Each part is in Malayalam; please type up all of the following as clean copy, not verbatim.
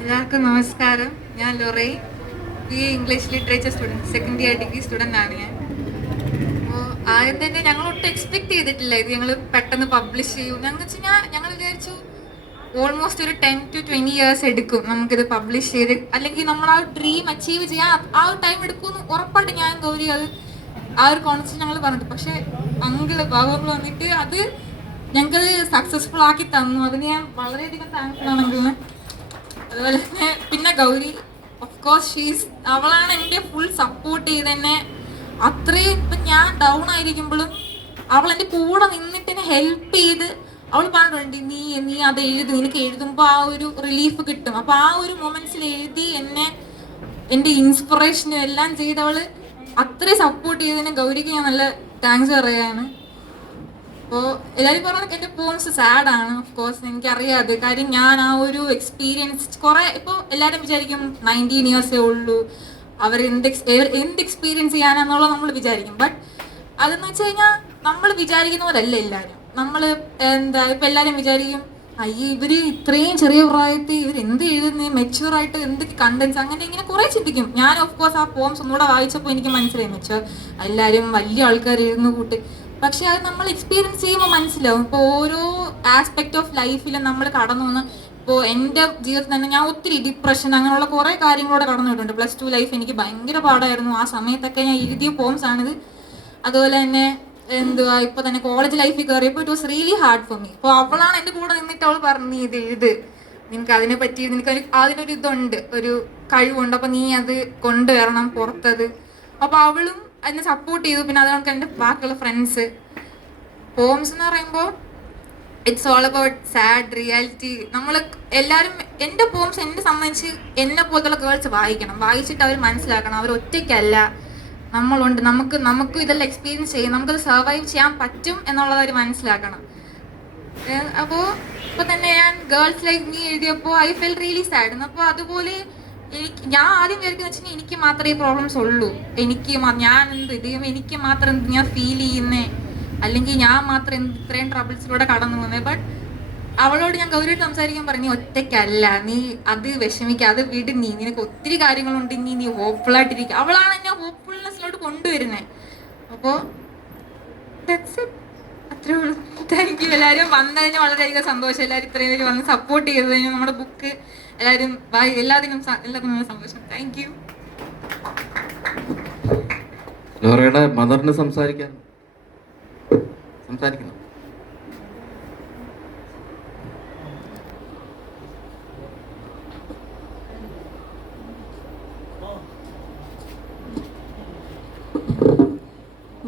എല്ലാവർക്കും നമസ്കാരം. ഞാൻ ലൊറൈ, B A English literature student, second year degree student ആണ് ഞാൻ. അപ്പോൾ ആദ്യം തന്നെ ഞങ്ങൾ ഒട്ടും എക്സ്പെക്ട് ചെയ്തിട്ടില്ല ഇത് ഞങ്ങൾ പെട്ടെന്ന് പബ്ലിഷ് ചെയ്യും. ഞങ്ങൾ വെച്ച് കഴിഞ്ഞാൽ ഞങ്ങൾ വിചാരിച്ചു ഓൾമോസ്റ്റ് ഒരു 10 to 20 years എടുക്കും നമുക്കിത് പബ്ലിഷ് ചെയ്ത്, അല്ലെങ്കിൽ നമ്മൾ ആ ഡ്രീം അച്ചീവ് ചെയ്യാൻ ആ ഒരു ടൈം എടുക്കുമെന്ന് ഉറപ്പായിട്ട് ഞാൻ ഗൗരി അത് ആ ഒരു കോൺസെപ്റ്റ് ഞങ്ങൾ പറഞ്ഞിട്ട്. പക്ഷേ ഭാഗങ്ങൾ വന്നിട്ട് അത് ഞങ്ങൾക്കത് സക്സസ്ഫുൾ ആക്കി തന്നു. അതിന് ഞാൻ വളരെയധികം താങ്ക്ഫുൾ ആണ് അങ്കിളിന്. അതുപോലെ തന്നെ പിന്നെ ഗൗരി, ഓഫ് കോഴ്സ് അവളാണ് എൻ്റെ ഫുൾ സപ്പോർട്ട് ചെയ്ത് എന്നെ അത്രയും. ഇപ്പം ഞാൻ ഡൗൺ ആയിരിക്കുമ്പോഴും അവൾ എൻ്റെ കൂടെ നിന്നിട്ട് എന്നെ ഹെൽപ്പ് ചെയ്ത് അവൾ പറഞ്ഞിട്ടുണ്ട്, നീ അത് എഴുതി, നിനക്ക് എഴുതുമ്പോൾ ആ ഒരു റിലീഫ് കിട്ടും. അപ്പോൾ ആ ഒരു മൊമെന്റ്സിൽ എഴുതി എന്നെ എൻ്റെ ഇൻസ്പിറേഷനും എല്ലാം ചെയ്ത് അവൾ അത്രയും സപ്പോർട്ട് ചെയ്തതിന് ഗൗരിക്ക് ഞാൻ നല്ല താങ്ക്സ് പറയുകയാണ്. അപ്പോൾ എല്ലാവരും പറഞ്ഞ എൻ്റെ പോംസ് സാഡാണ്. ഓഫ് കോഴ്സ് എനിക്കറിയാതെ, കാര്യം ഞാൻ ആ ഒരു എക്സ്പീരിയൻസ് കുറേ. ഇപ്പോൾ എല്ലാവരും വിചാരിക്കും 19 years ഉള്ളൂ, അവർ എന്ത് എക്സ്പീരിയൻസ് ചെയ്യാനാന്നുള്ളത് നമ്മൾ വിചാരിക്കും. ബട്ട് അതെന്ന് വെച്ച് കഴിഞ്ഞാൽ നമ്മൾ വിചാരിക്കുന്ന പോലല്ല എല്ലാവരും. നമ്മൾ ഇപ്പം എല്ലാവരും വിചാരിക്കും, അയ്യേ ഇവർ ഇത്രയും ചെറിയ പ്രായത്തിൽ ഇവർ എന്ത് എഴുതുന്നത്, മെച്യൂറായിട്ട് എന്ത് കണ്ടൻസ്, അങ്ങനെ ഇങ്ങനെ കുറേ ചിന്തിക്കും. ഞാൻ ഓഫ് കോഴ്സ് ആ പോംസ് ഒന്നുകൂടെ വായിച്ചപ്പോൾ എനിക്ക് മനസ്സിലായി, മെച്യൂർ എല്ലാവരും വലിയ ആൾക്കാർ എഴുതുന്ന കൂട്ട്. പക്ഷെ അത് നമ്മൾ എക്സ്പീരിയൻസ് ചെയ്യുമ്പോൾ മനസ്സിലാവും. ഇപ്പോൾ ഓരോ ആസ്പെക്ട് ഓഫ് ലൈഫിലും നമ്മൾ കടന്നു വന്ന്, ഇപ്പോൾ എൻ്റെ ജീവിതത്തിൽ തന്നെ ഞാൻ ഒത്തിരി ഡിപ്രഷൻ അങ്ങനെയുള്ള കുറേ കാര്യങ്ങളോടെ കടന്നു പോയിട്ടുണ്ട്. +2 ലൈഫ് എനിക്ക് ഭയങ്കര പാടായിരുന്നു. ആ സമയത്തൊക്കെ ഞാൻ എഴുതിയ പോംസ് ആണിത്. അതുപോലെ തന്നെ ഇപ്പോൾ തന്നെ കോളേജ് ലൈഫിൽ കയറിയപ്പോൾ it was really hard for me. അപ്പോൾ അവളാണ് എൻ്റെ കൂടെ നിന്നിട്ട് അവൾ പറഞ്ഞു, നീ ഇത് എഴുത്, നിനക്ക് അതിനെ പറ്റി അതിനൊരു ഇതുണ്ട്, ഒരു കഴിവുണ്ട്, അപ്പോൾ നീ അത് കൊണ്ടുവരണം പുറത്തത്. അപ്പോൾ അവളും അതിനെ സപ്പോർട്ട് ചെയ്തു. പിന്നെ അതുകൊണ്ട് എൻ്റെ ബാക്കിയുള്ള ഫ്രണ്ട്സ്. പോംസ് എന്ന് പറയുമ്പോൾ it's all about sad reality. നമ്മൾ എല്ലാവരും എൻ്റെ പോംസ് എന്നെ സംബന്ധിച്ച് എന്നെ പോലത്തുള്ള ഗേൾസ് വായിക്കണം, വായിച്ചിട്ട് അവർ മനസ്സിലാക്കണം അവർ ഒറ്റയ്ക്കല്ല, നമ്മളുണ്ട്, നമുക്ക് ഇതെല്ലാം എക്സ്പീരിയൻസ് ചെയ്യും, നമുക്കത് സർവൈവ് ചെയ്യാൻ പറ്റും എന്നുള്ളത് അവർ മനസ്സിലാക്കണം. അപ്പോൾ ഇപ്പോൾ തന്നെ ഞാൻ ഗേൾസ് ലൈക്ക് മീ എഴുതിയപ്പോൾ ഐ ഫെൽ റിയലി സാഡ്. അപ്പോൾ അതുപോലെ ഞാൻ ആദ്യം വിചാരിക്കുന്ന വെച്ചാൽ എനിക്ക് മാത്രമേ ഈ പ്രോബ്ലംസ് ഉള്ളൂ, ഞാൻ എനിക്ക് മാത്രം ഞാൻ ഫീൽ ചെയ്യുന്നേ, അല്ലെങ്കിൽ ഞാൻ മാത്രം ഇത്രയും ട്രബിൾസിലൂടെ കടന്നു പോകുന്നത്. ബട്ട് അവളോട് ഞാൻ ഗൗരിയോട് സംസാരിക്കാൻ പറഞ്ഞു, ഒറ്റയ്ക്കല്ല, നീ അത് വിഷമിക്കുക, അത് വിട്, നിനക്ക് ഒത്തിരി കാര്യങ്ങളുണ്ടെങ്കിൽ നീ ഹോപ്പ്ഫുൾ ആയിട്ടിരിക്കുക. അവളാണ് എന്നെ ഹോപ്പ്ഫുൾനെസ്സിലോട്ട് കൊണ്ടുവരുന്നത്. അപ്പോൾ അത്രേ ഉള്ളൂ. Thank you. എല്ലാവരും വന്നതിന് വളരെയധികം സന്തോഷം. എല്ലാവരും ഇത്രയും പേര് വന്ന് സപ്പോർട്ട് ചെയ്തതിനും നമ്മുടെ ബുക്ക് എല്ലാവരും എല്ലാത്തിനും സന്തോഷം. Thank you. ലോറയുടെ മദറിന് സംസാരിക്കണം.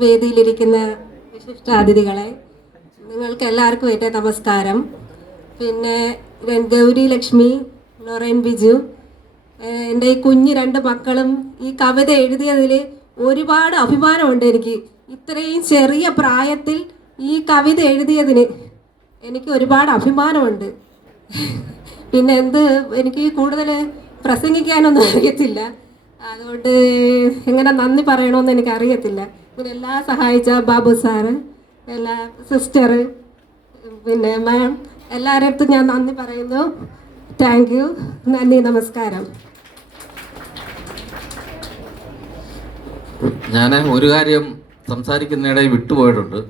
വേദിയിലിരിക്കുന്ന വിശിഷ്ടാതിഥികളെ, നിങ്ങൾക്ക് എല്ലാവർക്കും എൻ്റെ നമസ്കാരം. പിന്നെ ഗൗരി ലക്ഷ്മി, ലൊറൈൻ ബിജു, എൻ്റെ ഈ കുഞ്ഞ് 2 മക്കളും ഈ കവിത എഴുതിയതിൽ ഒരുപാട് അഭിമാനമുണ്ട് എനിക്ക്. ഇത്രയും ചെറിയ പ്രായത്തിൽ ഈ കവിത എഴുതിയതിന് എനിക്ക് ഒരുപാട് അഭിമാനമുണ്ട്. പിന്നെ എനിക്ക് കൂടുതൽ പ്രസംഗിക്കാനൊന്നും അറിയത്തില്ല, അതുകൊണ്ട് എങ്ങനെ നന്ദി പറയണമെന്ന് എനിക്കറിയത്തില്ല. പിന്നെ എല്ലാം സഹായിച്ച ബാബു സാറ്, എല്ലാ സിസ്റ്റർ, പിന്നെ മാം, എല്ലാവരുടെ അടുത്തും ഞാൻ നന്ദി പറയുന്നു. Thank you. നന്ദി, നമസ്കാരം. ഞാൻ ഒരു കാര്യം സംസാരിക്കുന്നതിടെ വിട്ടുപോയിട്ടുണ്ട്.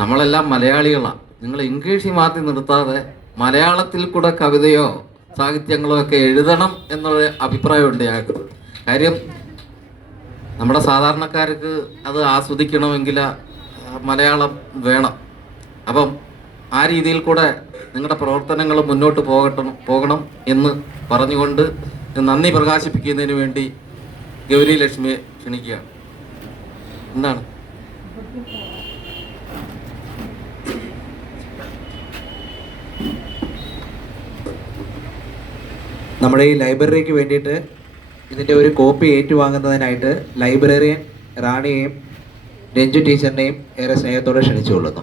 നമ്മളെല്ലാം മലയാളികളാണ്. നിങ്ങൾ ഇംഗ്ലീഷിൽ മാറ്റി നിർത്താതെ മലയാളത്തിൽ കൂടെ കവിതയോ സാഹിത്യങ്ങളോ ഒക്കെ എഴുതണം എന്നുള്ള അഭിപ്രായമുണ്ട് ഞങ്ങൾക്ക്. കാര്യം നമ്മുടെ സാധാരണക്കാർക്ക് അത് ആസ്വദിക്കണമെങ്കിൽ മലയാളം വേണം. അപ്പം ആ രീതിയിൽ കൂടെ നിങ്ങളുടെ പ്രവർത്തനങ്ങൾ മുന്നോട്ട് പോകണം എന്ന് പറഞ്ഞുകൊണ്ട് നന്ദി പ്രകാശിപ്പിക്കുന്നതിന് വേണ്ടി ഗൗരി ലക്ഷ്മിയെ ക്ഷണിക്കുകയാണ്. എന്താണ്? നമ്മുടെ ഈ ലൈബ്രറിക്ക് വേണ്ടിയിട്ട് ഇതിൻ്റെ ഒരു കോപ്പി ഏറ്റുവാങ്ങുന്നതിനായിട്ട് ലൈബ്രറിയൻ റാണിയെയും രഞ്ജു ടീച്ചറിനെയും ഏറെ സ്നേഹത്തോടെ ക്ഷണിച്ചുകൊള്ളുന്നു.